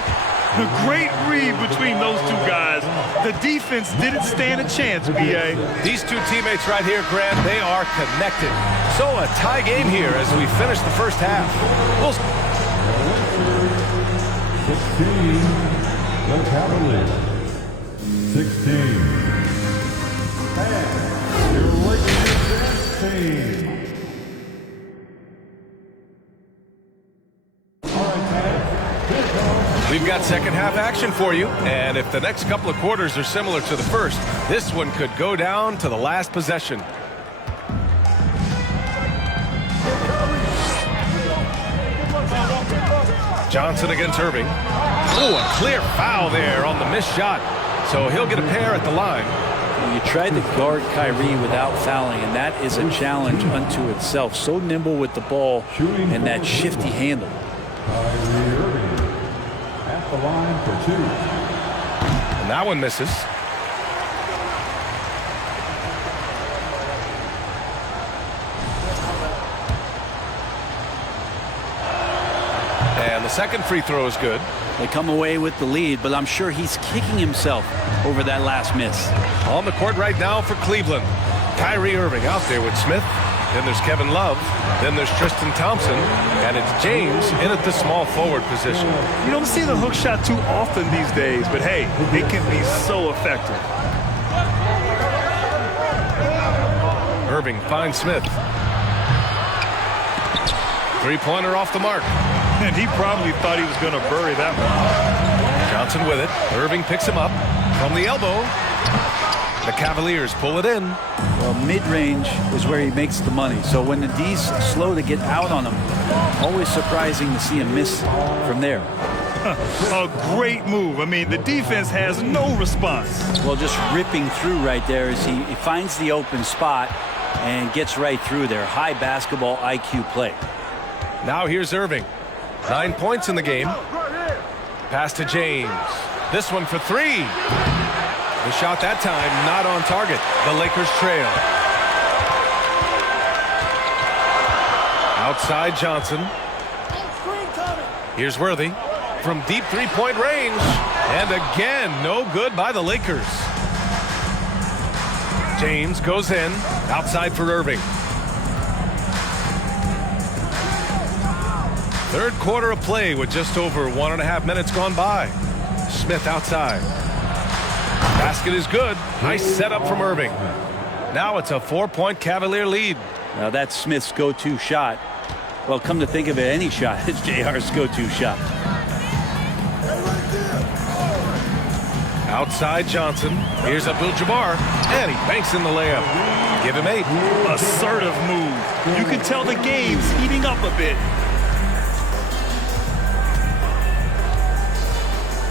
A great read between those two guys. The defense didn't stand a chance, B.A. These two teammates right here, Grant, they are connected. So a tie game here as we finish the first half. 16, the Cavaliers. 16. And your Lakers team. We've got second half action for you, and if the next couple of quarters are similar to the first, this one could go down to the last possession. Johnson against Irving. Oh, a clear foul there on the missed shot. So he'll get a pair at the line. You tried to guard Kyrie without fouling, and that is a challenge unto itself. So nimble with the ball and that shifty handle. Kyrie Irving at the line for 2. And that one misses. And the second free throw is good. They come away with the lead, but I'm sure he's kicking himself over that last miss. On the court right now for Cleveland. Kyrie Irving out there with Smith. Then there's Kevin Love. Then there's Tristan Thompson. And it's James in at the small forward position. You don't see the hook shot too often these days, but hey, it can be so effective. Irving finds Smith. Three-pointer off the mark. And he probably thought he was going to bury that one. Johnson with it. Irving picks him up from the elbow. The Cavaliers pull it in. Well, mid-range is where he makes the money. So when the D's slow to get out on him, always surprising to see him miss from there. A great move. I mean, the defense has no response. Well, just ripping through right there as he finds the open spot and gets right through there. High basketball IQ play. Now here's Irving. 9 points in the game. Pass to James. This one for 3. The shot that time not on target. The Lakers trail. Outside Johnson. Here's Worthy from deep three-point range. And again, no good by the Lakers. James goes in. Outside for Irving. Third quarter of play with just over 1.5 minutes gone by. Smith outside. Basket is good. Nice setup from Irving. Now it's a 4-point Cavalier lead. Now that's Smith's go-to shot. Well, come to think of it, any shot is JR's go-to shot. Outside Johnson. Here's Abdul-Jabbar. And he banks in the layup. Give him 8. Assertive move. You can tell the game's heating up a bit.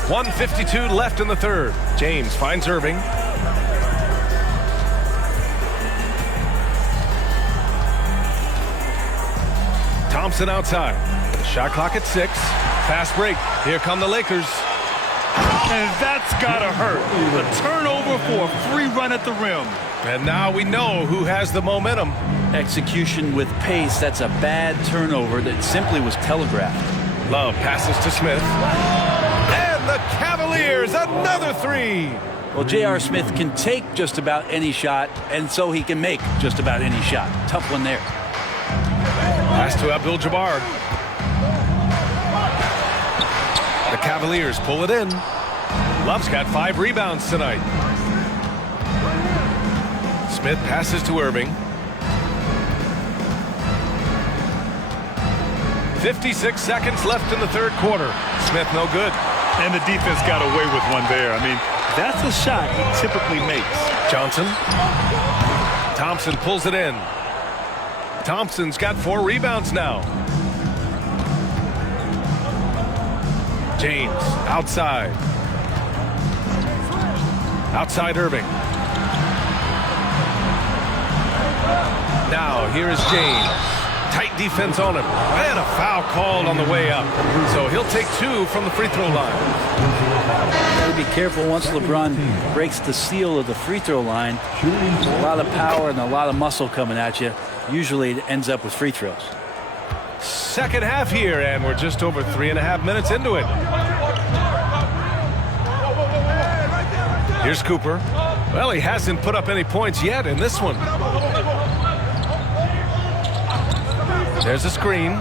1:52 left in the third. James finds Irving. Thompson outside. Shot clock at 6. Fast break. Here come the Lakers. And that's gotta hurt. A turnover for a free run at the rim. And now we know who has the momentum. Execution with pace. That's a bad turnover that simply was telegraphed. Love passes to Smith. And the Cavaliers, another 3. Well, J.R. Smith can take just about any shot, and so he can make just about any shot. Tough one there. Pass to Abdul-Jabbar. The Cavaliers pull it in. Love's got 5 rebounds tonight. Smith passes to Irving. 56 seconds left in the third quarter. Smith no good. And the defense got away with one there. I mean, that's a shot he typically makes. Johnson. Thompson pulls it in. Thompson's got 4 rebounds now. James outside. Outside Irving. Now here is James. Tight defense on him. And a foul called on the way up. So he'll take 2 from the free throw line. Got to be careful once LeBron breaks the seal of the free throw line. A lot of power and a lot of muscle coming at you. Usually it ends up with free throws. Second half here, and we're just over 3.5 minutes into it. Here's Cooper. Well, he hasn't put up any points yet in this one. There's a screen.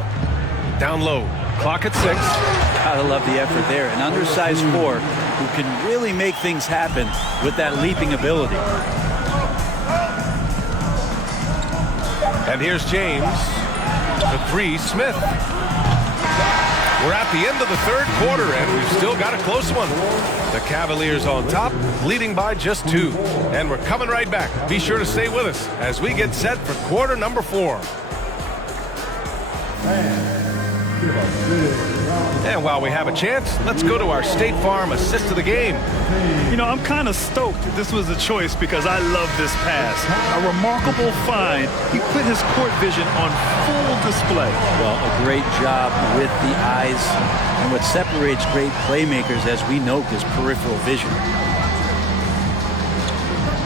Down low. Clock at 6. Gotta love the effort there. An undersized 4 who can really make things happen with that leaping ability. And here's James. The 3, Smith. We're at the end of the third quarter, and we've still got a close one. The Cavaliers on top, leading by just 2. And we're coming right back. Be sure to stay with us as we get set for quarter number 4. And while we have a chance, let's go to our State Farm assist of the game. You know, I'm kind of stoked this was a choice because I love this pass. A remarkable find. He put his court vision on full display. Well, a great job with the eyes. And what separates great playmakers, as we note, is peripheral vision.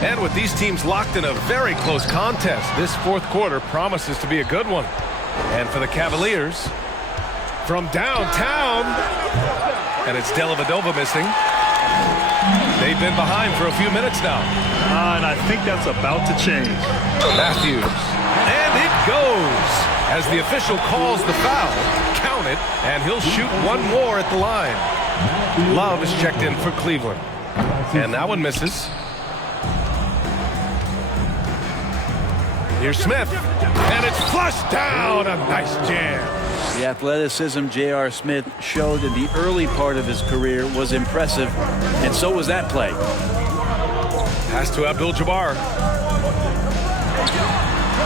And with these teams locked in a very close contest, this fourth quarter promises to be a good one. And for the Cavaliers, from downtown, and it's Dellavedova missing. They've been behind for a few minutes now. And I think that's about to change. Matthews, and it goes as the official calls the foul. Count it, and he'll shoot one more at the line. Love is checked in for Cleveland, and that one misses. Here's Smith, and it's flushed down. A nice jam. The athleticism J.R. Smith showed in the early part of his career was impressive, and so was that play. Pass to Abdul-Jabbar.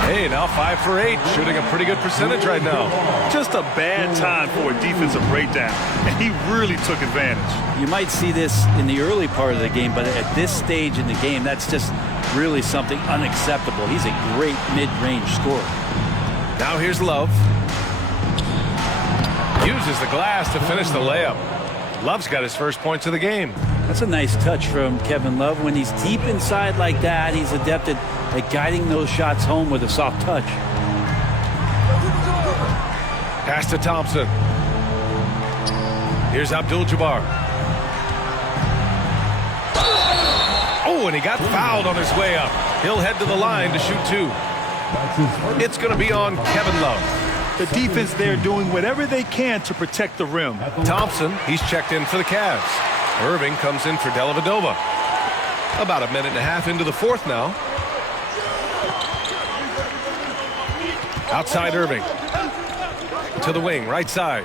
Hey, now 5 for 8, shooting a pretty good percentage right now. Just a bad time for a defensive breakdown, and he really took advantage. You might see this in the early part of the game, but at this stage in the game, that's just really something unacceptable. He's a great mid-range scorer. Now here's Love. Uses the glass to finish the layup. Love's got his first points of the game. That's a nice touch from Kevin Love. When he's deep inside like that, he's adept at guiding those shots home with a soft touch. Pass to Thompson. Here's Abdul-Jabbar. Oh, and he got fouled on his way up. He'll head to the line to shoot 2. It's going to be on Kevin Love. The defense there doing whatever they can to protect the rim. Thompson, he's checked in for the Cavs. Irving comes in for Dellavedova. About a minute and a half into the fourth now. Outside Irving. To the wing, right side.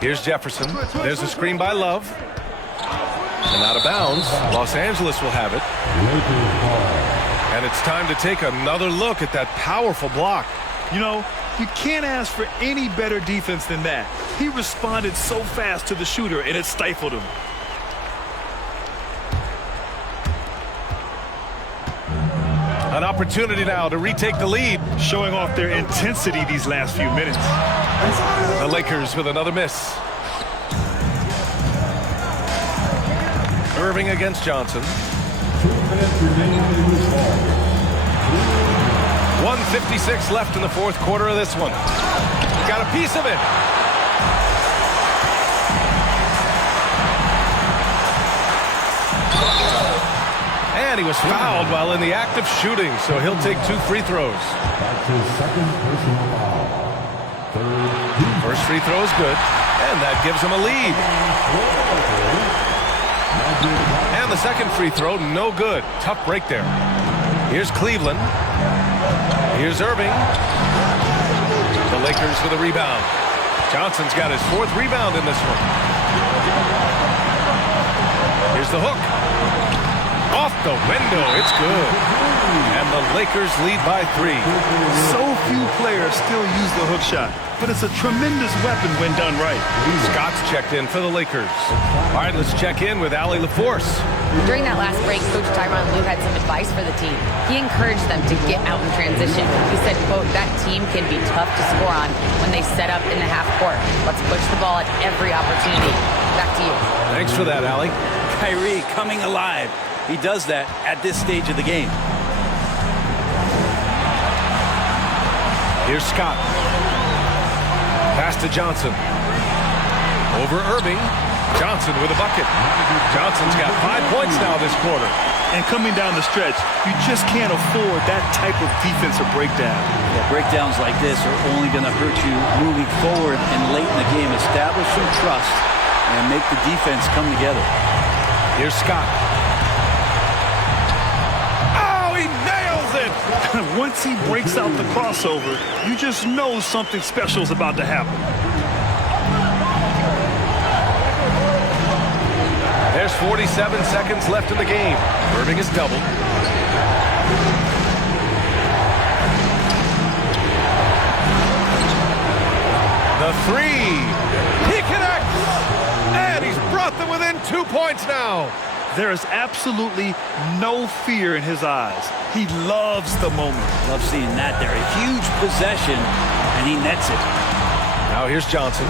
Here's Jefferson. There's a screen by Love. And out of bounds. Los Angeles will have it. And it's time to take another look at that powerful block. You know, you can't ask for any better defense than that. He responded so fast to the shooter, and it stifled him. An opportunity now to retake the lead. Showing off their intensity these last few minutes. The Lakers with another miss. Irving against Johnson. 1:56 left in the fourth quarter of this one. Got a piece of it. And he was fouled while in the act of shooting, so he'll take 2 free throws. That's his second personal foul. First free throw is good, and that gives him a lead. And the second free throw, no good. Tough break there. Here's Cleveland. Here's Irving. Lakers with a rebound. Johnson's got his 4th rebound in this one. Here's the hook. Off the window. It's good. And the Lakers lead by 3. So few players still use the hook shot, but it's a tremendous weapon when done right. Scott's checked in for the Lakers. All right, let's check in with Allie LaForce. During that last break, Coach Tyronn Lue had some advice for the team. He encouraged them to get out in transition. He said, quote, that team can be tough to score on when they set up in the half court. Let's push the ball at every opportunity. Back to you. Thanks for that, Allie. Kyrie coming alive. He does that at this stage of the game. Here's Scott. Pass to Johnson. Over Irving. Johnson with a bucket. Johnson's got 5 points now this quarter. And coming down the stretch, you just can't afford that type of defensive breakdown. Yeah, breakdowns like this are only going to hurt you moving forward and late in the game. Establish some trust and make the defense come together. Here's Scott. Oh, he nails it! Once he breaks out the crossover, you just know something special is about to happen. There's 47 seconds left in the game. Irving is doubled. The 3. He connects! And he's brought them within 2 points now. There is absolutely no fear in his eyes. He loves the moment. Love seeing that there. A huge possession, and he nets it. Now here's Johnson.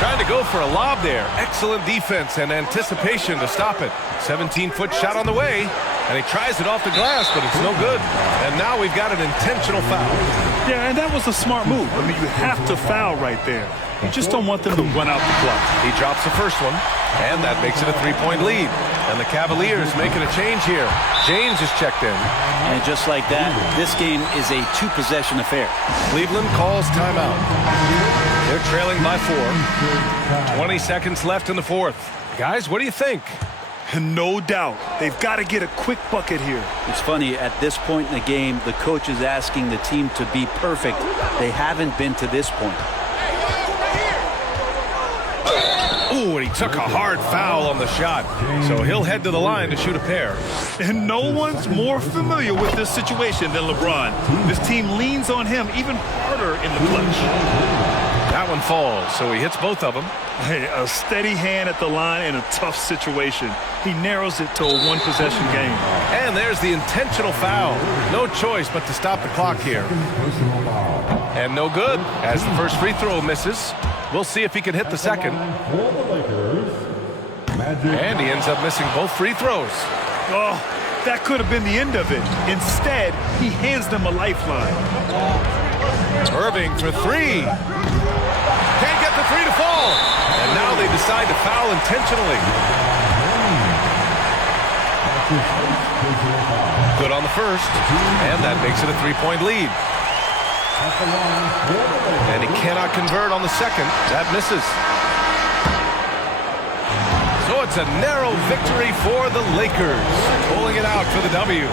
Trying to go for a lob there. Excellent defense and anticipation to stop it. 17-foot shot on the way. And he tries it off the glass, but it's no good. And now we've got an intentional foul. Yeah, and that was a smart move. I mean, you have to foul right there. You just don't want them to run out the clock. He drops the first one, and that makes it a 3-point lead. And the Cavaliers making a change here. James is checked in. And just like that, this game is a 2-possession affair. Cleveland calls timeout. They're trailing by 4. 20 seconds left in the 4th. Guys, what do you think? No doubt. They've got to get a quick bucket here. It's funny, at this point in the game, the coach is asking the team to be perfect. They haven't been to this point. Ooh, and he took a hard foul on the shot. So he'll head to the line to shoot a pair. And no one's more familiar with this situation than LeBron. This team leans on him even harder in the clutch. That one falls, so he hits both of them. Hey, a steady hand at the line in a tough situation. He narrows it to a 1-possession game. And there's the intentional foul. No choice but to stop the clock here. And no good, as the first free throw misses. We'll see if he can hit the second. And he ends up missing both free throws. Oh, that could have been the end of it. Instead, he hands them a lifeline. Irving for 3. Can't get the 3 to fall. And now they decide to foul intentionally. Good on the first. And that makes it a 3-point lead. And he cannot convert on the second. That misses. So it's a narrow victory for the Lakers. Pulling it out for the W.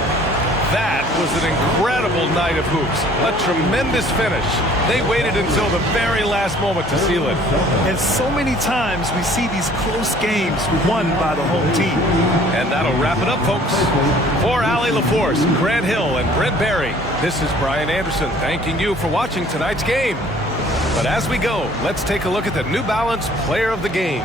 That was an incredible night of hoops. A tremendous finish. They waited until the very last moment to seal it. And so many times we see these close games won by the home team. And that'll wrap it up, folks. For Allie LaForce, Grant Hill, and Brent Barry, this is Brian Anderson thanking you for watching tonight's game. But as we go, let's take a look at the New Balance Player of the Game.